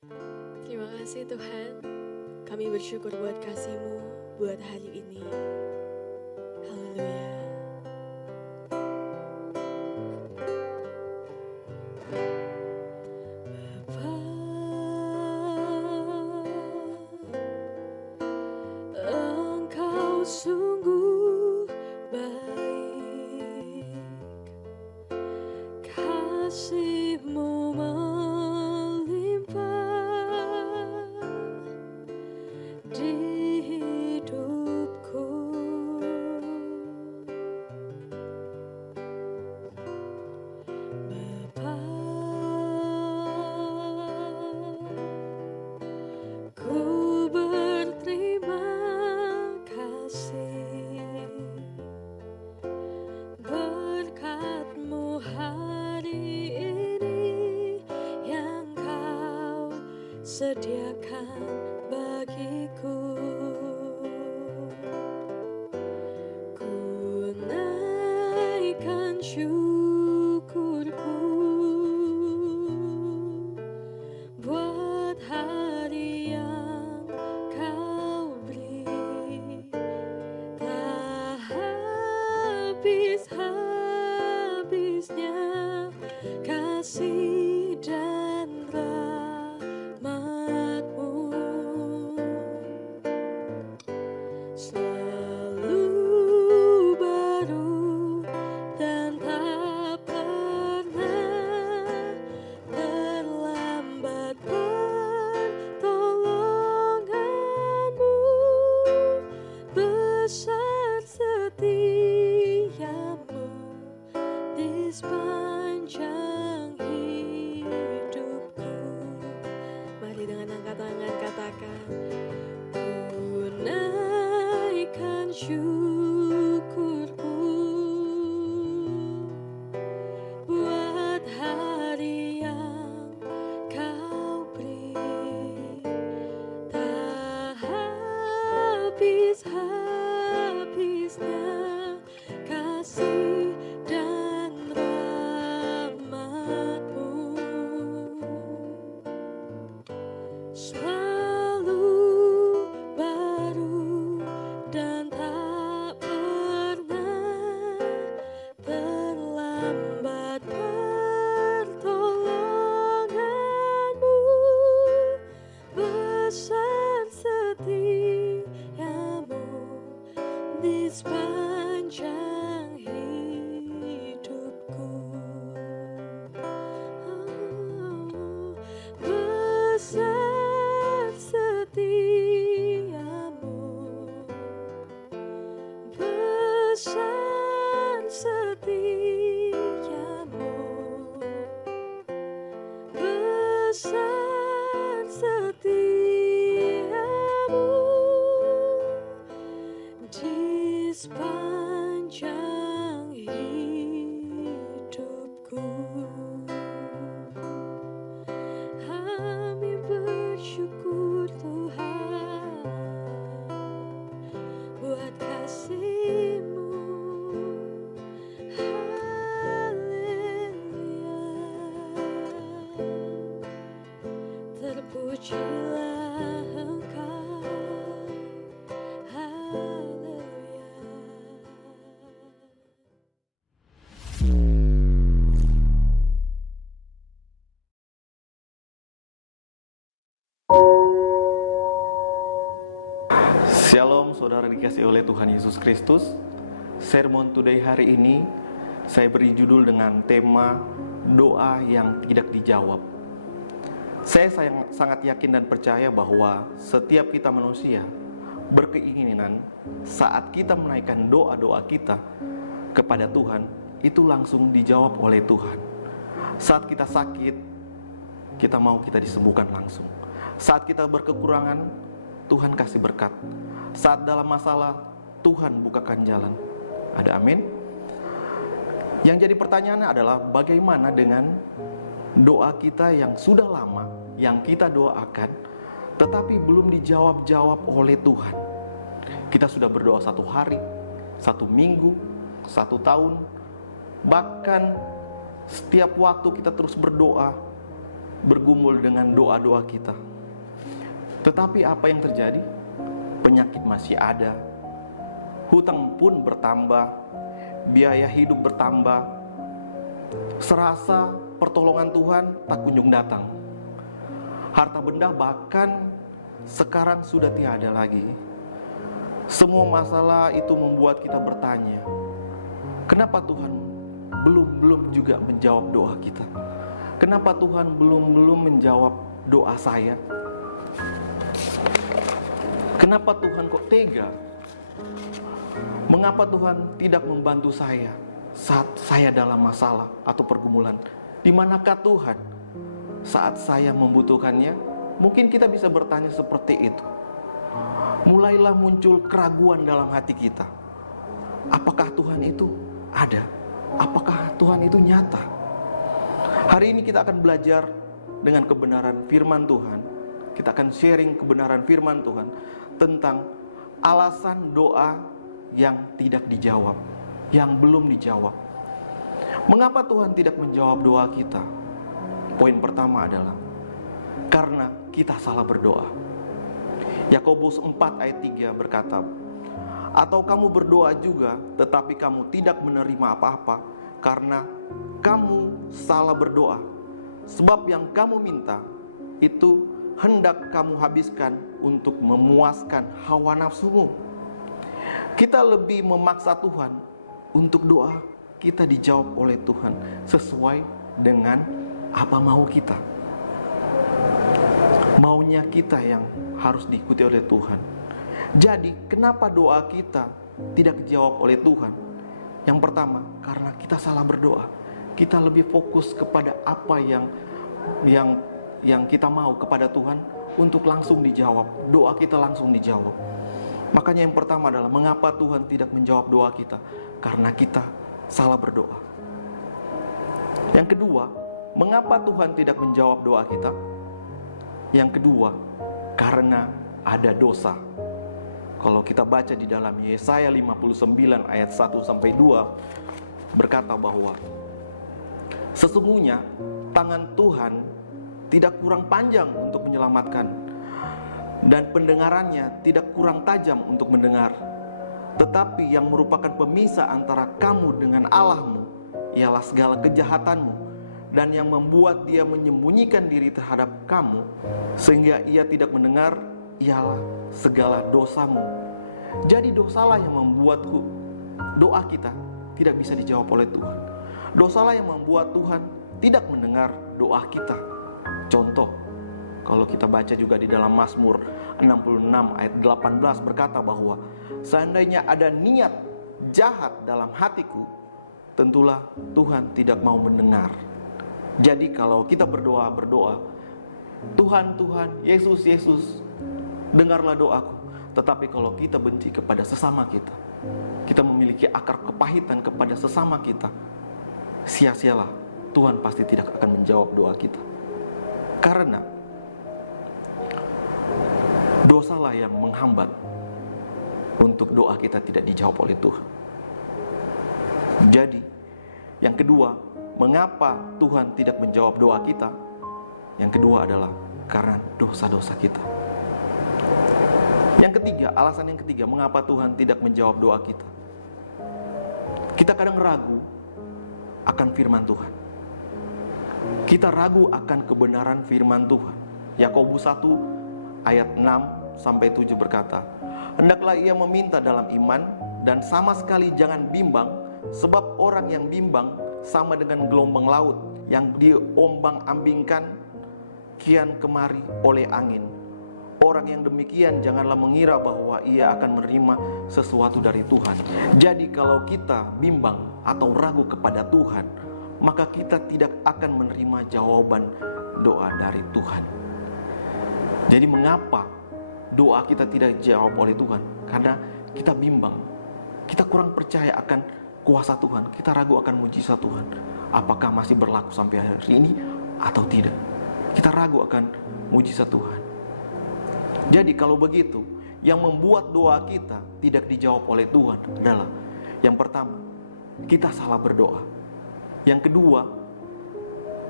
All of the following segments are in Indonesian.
Terima kasih Tuhan, kami bersyukur buat kasih-Mu buat hari ini. Haleluya. Bapa, Engkau sungguh baik, kasih-Mu melimpah di hidupku. Bapa, ku berterima kasih berkat-Mu hari ini yang Kau sediakan bagiku. Ku naikkan syukurku buat hari yang Kau beri, tak habis-habisnya kasih dan rahmat-Mu. Selalu baru dan tak pernah terlambat pertolongan-Mu. Besar setiamu di sepanjang hidupku. Mari dengan angkat tangan katakan, ku naikkan syukurku buat hari yang Kau beri, tak habis-habisnya kasih dan rahmat-Mu. Selalu baru dan tak pernah terlambat pertolongan-Mu. Besar setiamu di sepanjang hidupku. Besar setiamu, besar setiamu, besar setiamu di sepanjang hidupku. Kami bersyukur Tuhan buat kasih-Mu. Haleluya. Terpujilah Engkau. Haleluya. Shalom saudara dikasih oleh Tuhan Yesus Kristus. Sermon Today hari ini saya beri judul dengan tema doa yang tidak dijawab. Saya sangat yakin dan percaya bahwa setiap kita manusia berkeinginan saat kita menaikkan doa-doa kita kepada Tuhan, itu langsung dijawab oleh Tuhan. Saat kita sakit, kita mau kita disembuhkan langsung. Saat kita berkekurangan, Tuhan kasih berkat. Saat dalam masalah, Tuhan bukakan jalan. Ada amin? Yang jadi pertanyaannya adalah bagaimana dengan doa kita yang sudah lama, yang kita doakan, tetapi belum dijawab-jawab oleh Tuhan. Kita sudah berdoa 1 hari, 1 minggu, 1 tahun, bahkan setiap waktu kita terus berdoa, bergumul dengan doa-doa kita. Tetapi apa yang terjadi? Penyakit masih ada, hutang pun bertambah, biaya hidup bertambah, serasa pertolongan Tuhan tak kunjung datang. Harta benda bahkan sekarang sudah tiada lagi. Semua masalah itu membuat kita bertanya, kenapa Tuhan belum juga menjawab doa kita? Kenapa Tuhan belum menjawab doa saya? Kenapa Tuhan kok tega? Mengapa Tuhan tidak membantu saya saat saya dalam masalah atau pergumulan? Di manakah Tuhan saat saya membutuhkannya? Mungkin kita bisa bertanya seperti itu. Mulailah muncul keraguan dalam hati kita. Apakah Tuhan itu ada? Apakah Tuhan itu nyata? Hari ini kita akan belajar dengan kebenaran firman Tuhan. Kita akan sharing kebenaran firman Tuhan tentang alasan doa yang tidak dijawab, yang belum dijawab. Mengapa Tuhan tidak menjawab doa kita? Poin pertama adalah karena kita salah berdoa. Yakobus 4 ayat 3 berkata, atau kamu berdoa juga tetapi kamu tidak menerima apa-apa karena kamu salah berdoa. Sebab yang kamu minta itu hendak kamu habiskan untuk memuaskan hawa nafsumu. Kita lebih memaksa Tuhan untuk doa kita dijawab oleh Tuhan sesuai dengan apa mau kita. Maunya kita yang harus diikuti oleh Tuhan. Jadi kenapa doa kita tidak dijawab oleh Tuhan? Yang pertama, karena kita salah berdoa. Kita lebih fokus kepada apa yang kita mau kepada Tuhan untuk langsung dijawab. Doa kita langsung dijawab. Makanya yang pertama adalah mengapa Tuhan tidak menjawab doa kita? Karena kita salah berdoa. Yang kedua, mengapa Tuhan tidak menjawab doa kita? Yang kedua, karena ada dosa. Kalau kita baca di dalam Yesaya 59 ayat 1 sampai 2 berkata bahwa sesungguhnya tangan Tuhan tidak kurang panjang untuk menyelamatkan, dan pendengarannya tidak kurang tajam untuk mendengar. Tetapi yang merupakan pemisah antara kamu dengan Allahmu ialah segala kejahatanmu, dan yang membuat dia menyembunyikan diri terhadap kamu sehingga ia tidak mendengar ialah segala dosamu. Jadi dosalah yang membuat doa kita tidak bisa dijawab oleh Tuhan. Dosalah yang membuat Tuhan tidak mendengar doa kita. Contoh, kalau kita baca juga di dalam Mazmur 66 ayat 18 berkata bahwa seandainya ada niat jahat dalam hatiku, tentulah Tuhan tidak mau mendengar. Jadi kalau kita berdoa, Tuhan, Yesus, dengarlah doaku. Tetapi kalau kita benci kepada sesama kita, kita memiliki akar kepahitan kepada sesama kita, sia-sialah, Tuhan pasti tidak akan menjawab doa kita. Karena dosalah yang menghambat untuk doa kita tidak dijawab oleh Tuhan. Jadi, yang kedua, mengapa Tuhan tidak menjawab doa kita? Yang kedua adalah karena dosa-dosa kita. Yang ketiga, alasan yang ketiga, mengapa Tuhan tidak menjawab doa kita? Kita kadang ragu akan firman Tuhan. Kita ragu akan kebenaran firman Tuhan. Yakobus 1 ayat 6 sampai 7 berkata, hendaklah ia meminta dalam iman dan sama sekali jangan bimbang, sebab orang yang bimbang sama dengan gelombang laut yang diombang-ambingkan kian kemari oleh angin. Orang yang demikian janganlah mengira bahwa ia akan menerima sesuatu dari Tuhan. Jadi kalau kita bimbang atau ragu kepada Tuhan, maka kita tidak akan menerima jawaban doa dari Tuhan. Jadi mengapa doa kita tidak dijawab oleh Tuhan? Karena kita bimbang. Kita kurang percaya akan kuasa Tuhan. Kita ragu akan mujizat Tuhan. Apakah masih berlaku sampai hari ini atau tidak? Kita ragu akan mujizat Tuhan. Jadi kalau begitu, yang membuat doa kita tidak dijawab oleh Tuhan adalah yang pertama, kita salah berdoa. Yang kedua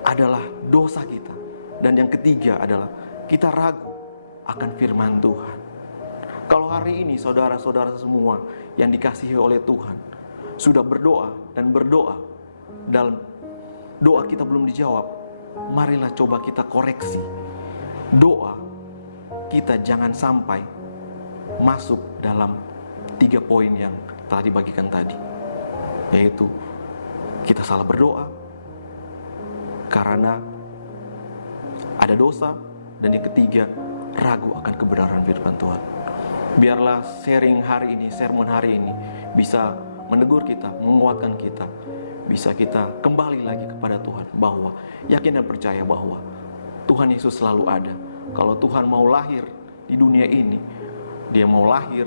adalah dosa kita. Dan yang ketiga adalah kita ragu akan firman Tuhan. Kalau hari ini saudara-saudara semua yang dikasihi oleh Tuhan sudah berdoa dan berdoa, dalam doa kita belum dijawab, marilah coba kita koreksi doa kita, jangan sampai masuk dalam 3 poin yang telah dibagikan tadi, yaitu kita salah berdoa karena ada dosa, dan yang ketiga ragu akan kebenaran firman Tuhan. Biarlah sharing hari ini, sermon hari ini bisa menegur kita, menguatkan kita, bisa kita kembali lagi kepada Tuhan, bahwa yakin dan percaya bahwa Tuhan Yesus selalu ada. Kalau Tuhan mau lahir di dunia ini, Dia mau lahir,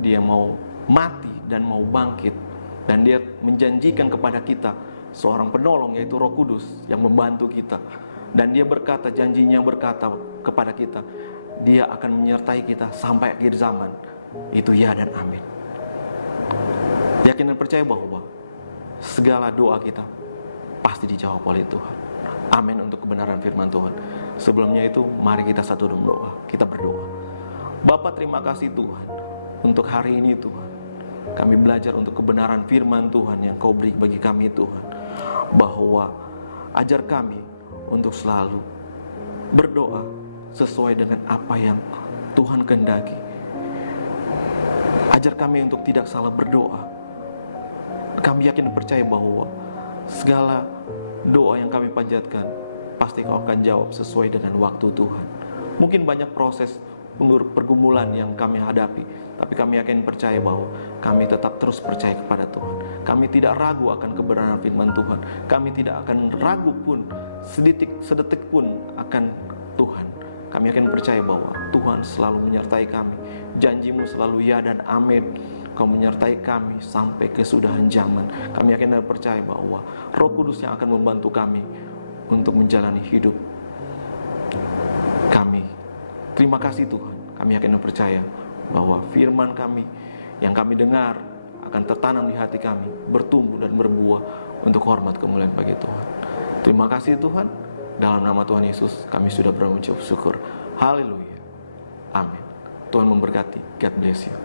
Dia mau mati dan mau bangkit, dan Dia menjanjikan kepada kita seorang penolong, yaitu Roh Kudus yang membantu kita. Dan Dia berkata, janjinya berkata kepada kita, Dia akan menyertai kita sampai akhir zaman. Itu ya dan amin. Yakin dan percaya bahwa segala doa kita pasti dijawab oleh Tuhan. Amin untuk kebenaran firman Tuhan. Sebelumnya itu, mari kita satu dalam doa. Kita berdoa. Bapa, terima kasih Tuhan untuk hari ini Tuhan. Kami belajar untuk kebenaran firman Tuhan yang Kau beri bagi kami Tuhan. Bahwa ajar kami untuk selalu berdoa sesuai dengan apa yang Tuhan kehendaki. Ajar kami untuk tidak salah berdoa. Kami yakin dan percaya bahwa segala doa yang kami panjatkan pasti Kau akan jawab sesuai dengan waktu Tuhan. Mungkin banyak proses pergumulan yang kami hadapi, tapi kami yakin percaya bahwa kami tetap terus percaya kepada Tuhan. Kami tidak ragu akan kebenaran firman Tuhan. Kami tidak akan ragu pun sedetik pun akan Tuhan. Kami yakin percaya bahwa Tuhan selalu menyertai kami. Janjimu selalu ya dan amin. Kau menyertai kami sampai kesudahan zaman. Kami yakin dan percaya bahwa Roh Kudus yang akan membantu kami untuk menjalani hidup kami. Terima kasih Tuhan. Kami yakin dan percaya bahwa firman kami yang kami dengar akan tertanam di hati kami, bertumbuh dan berbuah untuk hormat kemuliaan bagi Tuhan. Terima kasih Tuhan. Dalam nama Tuhan Yesus kami sudah berucap syukur. Haleluya. Amin. Tuhan memberkati. God bless you.